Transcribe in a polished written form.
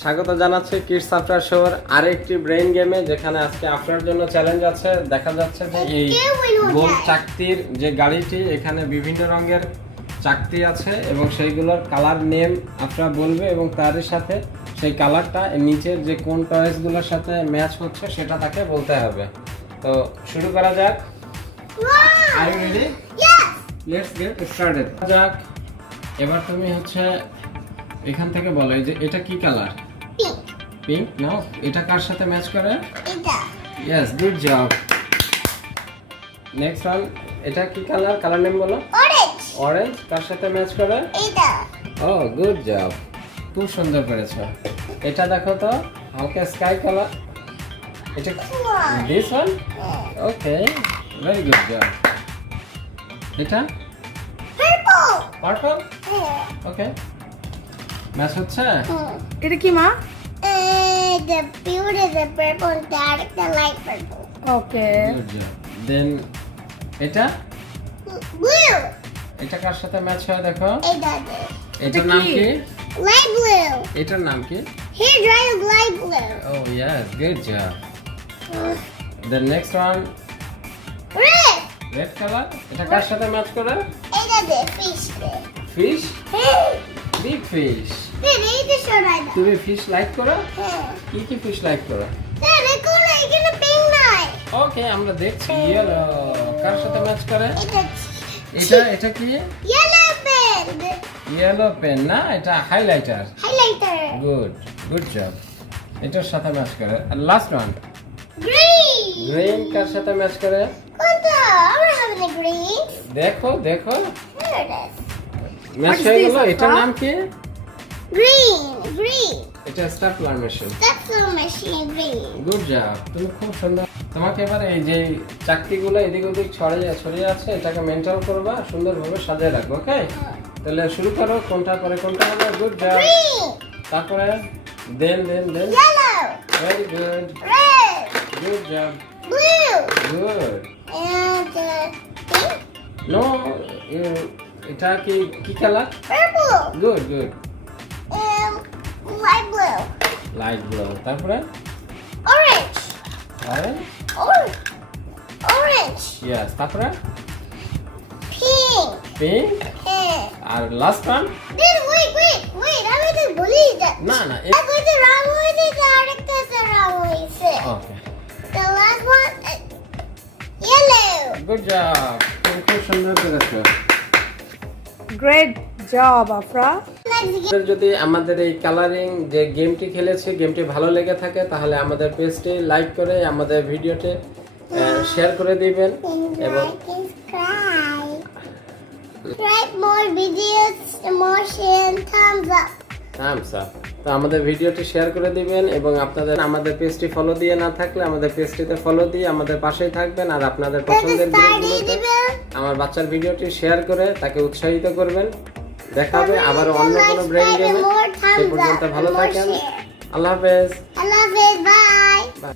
স্বাগত জানাচ্ছি kids after শোর আরেকটি ব্রেইন গেমে, যেখানে আজকে আপনার জন্য চ্যালেঞ্জ আছে। দেখা যাচ্ছে যে এই গোল চাকতির যে গাড়িটি, এখানে বিভিন্ন রঙের চাকতি আছে এবং সেইগুলোর কালার নেম আপনারা বলবে এবং তারই সাথে সেই কালারটা নিচের যে কোন টয়েসগুলোর সাথে ম্যাচ হচ্ছে সেটা তাকে বলতে হবে। তো শুরু করা যাক। Are you ready? Let's get started. যাক, এবার তুমি হচ্ছে এখান থেকে বলো যে এটা কি কালার? পিঙ্ক। নো, এটা কার সাথে ম্যাচ করে? এটা। Yes, good job. Next one, এটা কি কালার? কালার নেম বলো। অরেঞ্জ। অরেঞ্জ কার সাথে ম্যাচ করে? এটা। ও গুড জব, খুব সুন্দর করেছো। এটা দেখো তো, হালকা স্কাই কালার। এটা this one? Okay, very good job. এটা পার্পল। পার্পল। ওকে, ম্যাচ হচ্ছে। এটা কি মা? The pure is the purple, dark the light purple. Okay, good job. Then এটা Blue. এটা কার সাথে ম্যাচ হয় দেখো? এটা এটার নাম কি? light blue. এটার নাম কি? Hair dryer light blue. Oh yes, good job. The next one, Red. red color. এটা কার সাথে ম্যাচ করে? এটা the fish. Fish, Hey. big fish. এটা সরাই দাও। তুমি fish লাইক করো? হ্যাঁ। কি fish লাইক করো? দেখো না, এখানে পিঙ্ক নাই। ওকে, আমরা দেখছি। ইয়েলো কার সাথে ম্যাচ করে? এটা কি? Yellow pen. ইয়েলো পেন না, এটা হাইলাইটার। Highlighter. Good job. এটার সাথে ম্যাচ করে। আর লাস্ট ওয়ান, Green. গ্রিন কার সাথে ম্যাচ করে? কোনটা? আমরা have the green. দেখো Here it is. Match What is হয়ে this, গেল। এটার Afra? নাম কি? Green. এটা stapler machine. That's the machine green. Good job, তুমি খুব সুন্দর। তোমাকে এবার এই যে চাকতিগুলো এদিক ওদিক ছড়িয়ে আছে, এটাকে মেনটেন করবা, সুন্দরভাবে সাজিয়ে রাখবো। ওকে, তাহলে শুরু করো। কোনটা পরে কোনটা হবে? Good job. Green. তারপরে then Yellow. Very good, Red. Good job, Blue. Good. And pink. No, এটা কি কালার? Purple. গুড, And light blue. Light blue. তারপরে Orange. Orange. ইয়েস। তারপরে Pink. পিঙ্ক। Yeah. আর লাস্ট ওয়ান? Then wait. আমি তো বলি that. না I'm going to wrong way. The character is the wrong way. Okay, The last one, yellow. Good job, তুমি খুব সুন্দর করেছো। Great job Afra. Next যদি আমাদের এই কালারিং যে গেমটি খেলেছি, গেমটি ভালো লেগে থাকে, তাহলে আমাদের পেজটি লাইক করে আমাদের ভিডিওটি শেয়ার করে দিবেন এবং subscribe more videos, more share, thumbs up. Thumbs up. তো আমাদের ভিডিওটি শেয়ার করে দিবেন এবং আপনাদের আমাদের পেজটি ফলো দিয়ে না থাকলে আমাদের পেজটিতে ফলো দিয়ে আমাদের পাশেই থাকবেন। আর আপনাদের পছন্দের ভিডিওগুলোতে আমার বাচ্চার ভিডিওটি শেয়ার করে তাকে উৎসাহিত করবেন। দেখা হবে আবার অন্য কোনো ব্রেইন গেমে। সে পর্যন্ত ভালো থাকেন। আল্লাহ হাফেজ। I love it. Bye. By.